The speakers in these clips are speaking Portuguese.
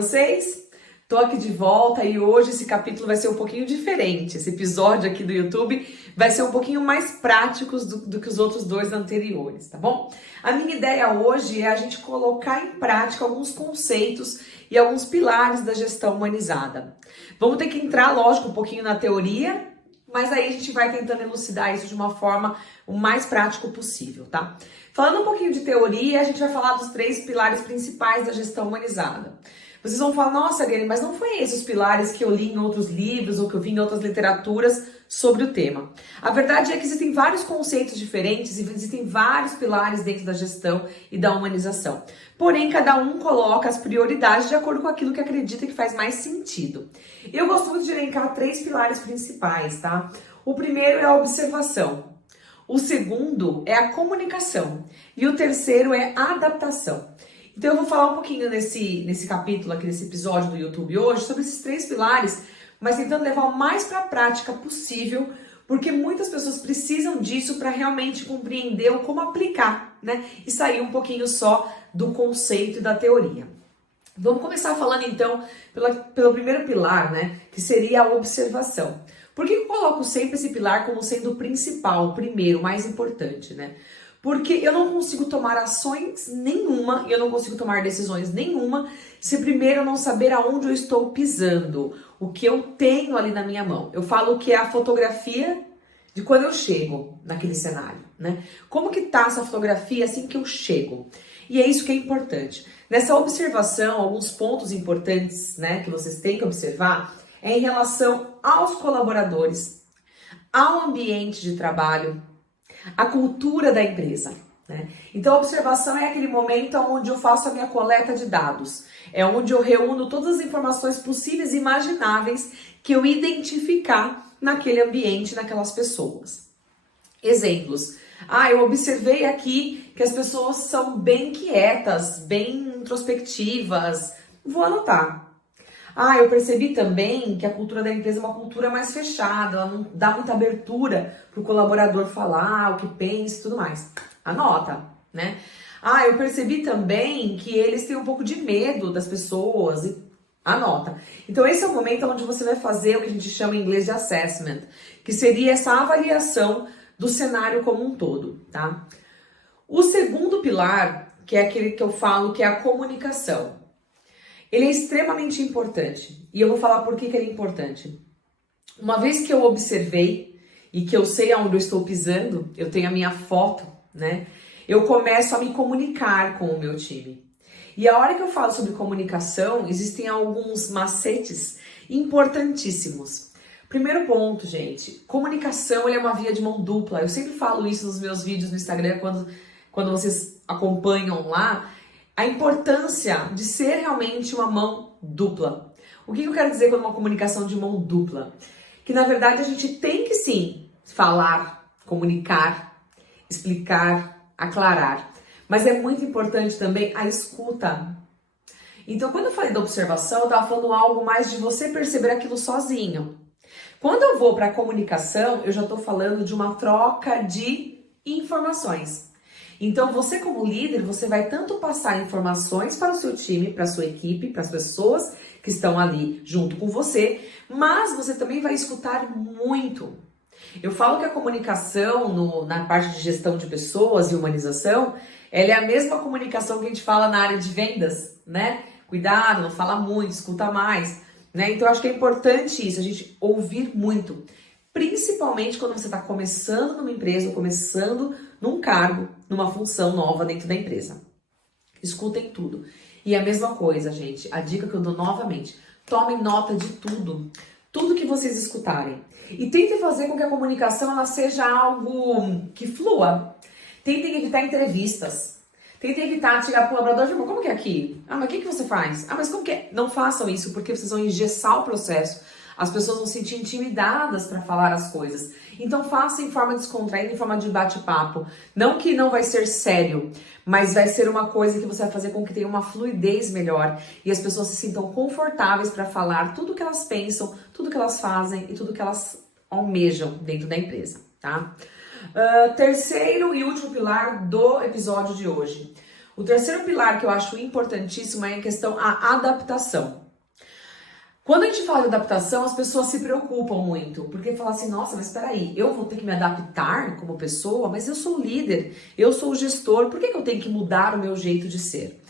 vocês? Tô aqui de volta e hoje esse capítulo vai ser um pouquinho diferente. Esse episódio aqui do YouTube vai ser um pouquinho mais prático do que os outros dois anteriores, tá bom? A minha ideia hoje é a gente colocar em prática alguns conceitos e alguns pilares da gestão humanizada. Vamos ter que entrar, lógico, um pouquinho na teoria, mas aí a gente vai tentando elucidar isso de uma forma o mais prático possível, tá? Falando um pouquinho de teoria, a gente vai falar dos 3 pilares principais da gestão humanizada. Vocês vão falar, nossa, Ariane, mas não foi esses os pilares que eu li em outros livros ou que eu vi em outras literaturas sobre o tema. A verdade é que existem vários conceitos diferentes e existem vários pilares dentro da gestão e da humanização. Porém, cada um coloca as prioridades de acordo com aquilo que acredita que faz mais sentido. Eu gosto muito de elencar 3 pilares principais, tá? O primeiro é a observação. O segundo é a comunicação. E o terceiro é a adaptação. Então eu vou falar um pouquinho nesse capítulo aqui, nesse episódio do YouTube hoje, sobre esses 3 pilares, mas tentando levar o mais para a prática possível, porque muitas pessoas precisam disso para realmente compreender ou como aplicar, né? E sair um pouquinho só do conceito e da teoria. Vamos começar falando então pelo primeiro pilar, né? Que seria a observação. Por que eu coloco sempre esse pilar como sendo o principal, o primeiro, o mais importante, né? Porque eu não consigo tomar ações nenhuma, e eu não consigo tomar decisões nenhuma, se primeiro eu não saber aonde eu estou pisando, o que eu tenho ali na minha mão. Eu falo que é a fotografia de quando eu chego naquele cenário, né? Como que tá essa fotografia assim que eu chego? E é isso que é importante. Nessa observação, alguns pontos importantes, né, que vocês têm que observar é em relação aos colaboradores, ao ambiente de trabalho, a cultura da empresa, né? Então a observação é aquele momento onde eu faço a minha coleta de dados, é onde eu reúno todas as informações possíveis e imagináveis que eu identificar naquele ambiente, naquelas pessoas. Exemplos. Eu observei aqui que as pessoas são bem quietas, bem introspectivas. Vou anotar. Eu percebi também que a cultura da empresa é uma cultura mais fechada, ela não dá muita abertura para o colaborador falar o que pensa e tudo mais. Anota, né? Eu percebi também que eles têm um pouco de medo das pessoas e anota. Então esse é o momento onde você vai fazer o que a gente chama em inglês de assessment, que seria essa avaliação do cenário como um todo, tá? O segundo pilar, que é aquele que eu falo que é a comunicação. Ele é extremamente importante e eu vou falar por que ele é importante. Uma vez que eu observei e que eu sei aonde eu estou pisando, eu tenho a minha foto, né? Eu começo a me comunicar com o meu time. E a hora que eu falo sobre comunicação, existem alguns macetes importantíssimos. Primeiro ponto, gente, comunicação é uma via de mão dupla. Eu sempre falo isso nos meus vídeos no Instagram, quando vocês acompanham lá, a importância de ser realmente uma mão dupla. O que eu quero dizer com uma comunicação de mão dupla? Que na verdade a gente tem que sim falar, comunicar, explicar, aclarar. Mas é muito importante também a escuta. Então quando eu falei da observação, eu estava falando algo mais de você perceber aquilo sozinho. Quando eu vou para a comunicação, eu já estou falando de uma troca de informações. Então, você como líder, você vai tanto passar informações para o seu time, para a sua equipe, para as pessoas que estão ali junto com você, mas você também vai escutar muito. Eu falo que a comunicação na parte de gestão de pessoas e humanização, ela é a mesma comunicação que a gente fala na área de vendas, né? Cuidado, não fala muito, escuta mais, né? Então, eu acho que é importante isso, a gente ouvir muito. Principalmente quando você está começando numa empresa, ou começando num cargo, numa função nova dentro da empresa. Escutem tudo. E a mesma coisa, gente, a dica que eu dou novamente, tomem nota de tudo. Tudo que vocês escutarem. E tentem fazer com que a comunicação ela seja algo que flua. Tentem evitar entrevistas. Tentem evitar chegar para o colaborador e falar, como que é aqui? Mas o que você faz? Mas como que é? Não façam isso, porque vocês vão engessar o processo. As pessoas vão se sentir intimidadas para falar as coisas. Então faça em forma descontraída, em forma de bate-papo. Não que não vai ser sério, mas vai ser uma coisa que você vai fazer com que tenha uma fluidez melhor e as pessoas se sintam confortáveis para falar tudo que elas pensam, tudo que elas fazem e tudo que elas almejam dentro da empresa, tá? Terceiro e último pilar do episódio de hoje. O terceiro pilar que eu acho importantíssimo é a questão a adaptação. Quando a gente fala de adaptação, as pessoas se preocupam muito, porque falam assim, nossa, mas espera aí, eu vou ter que me adaptar como pessoa, mas eu sou o líder, eu sou o gestor, por que eu tenho que mudar o meu jeito de ser?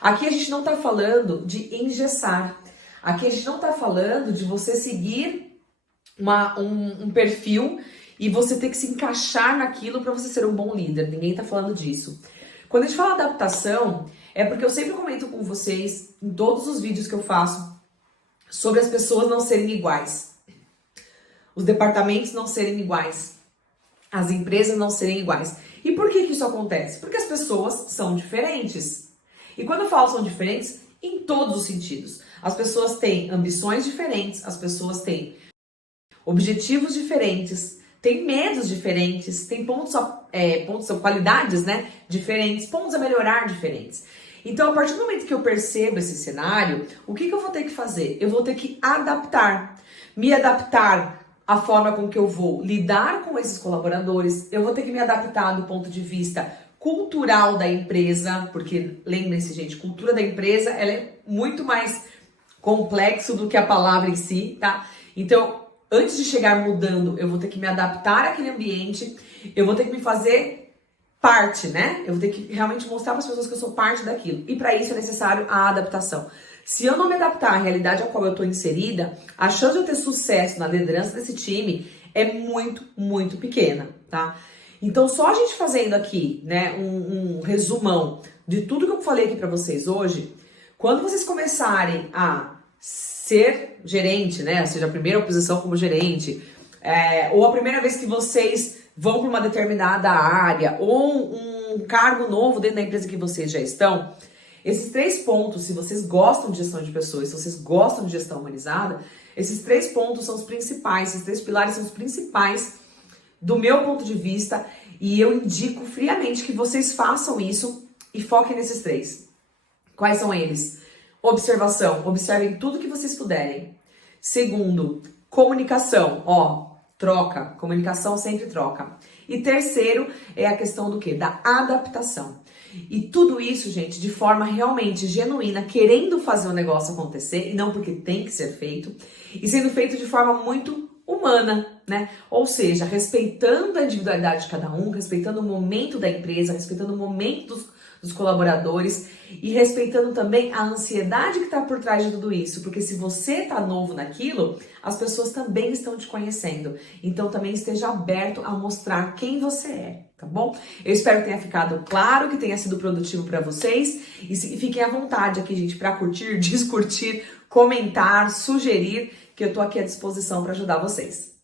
Aqui a gente não está falando de engessar, aqui a gente não está falando de você seguir um perfil e você ter que se encaixar naquilo para você ser um bom líder, ninguém está falando disso. Quando a gente fala adaptação, é porque eu sempre comento com vocês, em todos os vídeos que eu faço, sobre as pessoas não serem iguais, os departamentos não serem iguais, as empresas não serem iguais. E por que isso acontece? Porque as pessoas são diferentes. E quando eu falo são diferentes, em todos os sentidos. As pessoas têm ambições diferentes, as pessoas têm objetivos diferentes, têm medos diferentes, têm qualidades, né, diferentes, pontos a melhorar diferentes. Então, a partir do momento que eu percebo esse cenário, o que eu vou ter que fazer? Eu vou ter que adaptar, me adaptar à forma com que eu vou lidar com esses colaboradores, eu vou ter que me adaptar do ponto de vista cultural da empresa, porque lembrem-se, gente, cultura da empresa, ela é muito mais complexo do que a palavra em si, tá? Então, antes de chegar mudando, eu vou ter que me adaptar àquele ambiente, eu vou ter que me fazer parte, né? Eu vou ter que realmente mostrar para as pessoas que eu sou parte daquilo. E para isso é necessário a adaptação. Se eu não me adaptar à realidade a qual eu estou inserida, a chance de eu ter sucesso na liderança desse time é muito, muito pequena, tá? Então, só a gente fazendo aqui, né, um resumão de tudo que eu falei aqui para vocês hoje, quando vocês começarem a ser gerente, né, ou seja, a primeira posição como gerente, ou a primeira vez que vocês vão para uma determinada área, ou um cargo novo dentro da empresa que vocês já estão, esses 3 pontos, se vocês gostam de gestão de pessoas, se vocês gostam de gestão humanizada, esses 3 pontos são os principais, esses 3 pilares são os principais do meu ponto de vista, e eu indico friamente que vocês façam isso e foquem nesses 3. Quais são eles? Observação, observem tudo que vocês puderem. Segundo, comunicação, troca, comunicação sempre troca. E terceiro é a questão do quê? Da adaptação. E tudo isso, gente, de forma realmente genuína, querendo fazer o negócio acontecer, e não porque tem que ser feito, e sendo feito de forma muito humana, né? Ou seja, respeitando a individualidade de cada um, respeitando o momento da empresa, respeitando o momento dos colaboradores e respeitando também a ansiedade que está por trás de tudo isso, porque se você está novo naquilo, as pessoas também estão te conhecendo, então também esteja aberto a mostrar quem você é, tá bom? Eu espero que tenha ficado claro, que tenha sido produtivo para vocês e fiquem à vontade aqui, gente, para curtir, discutir, comentar, sugerir, que eu tô aqui à disposição para ajudar vocês.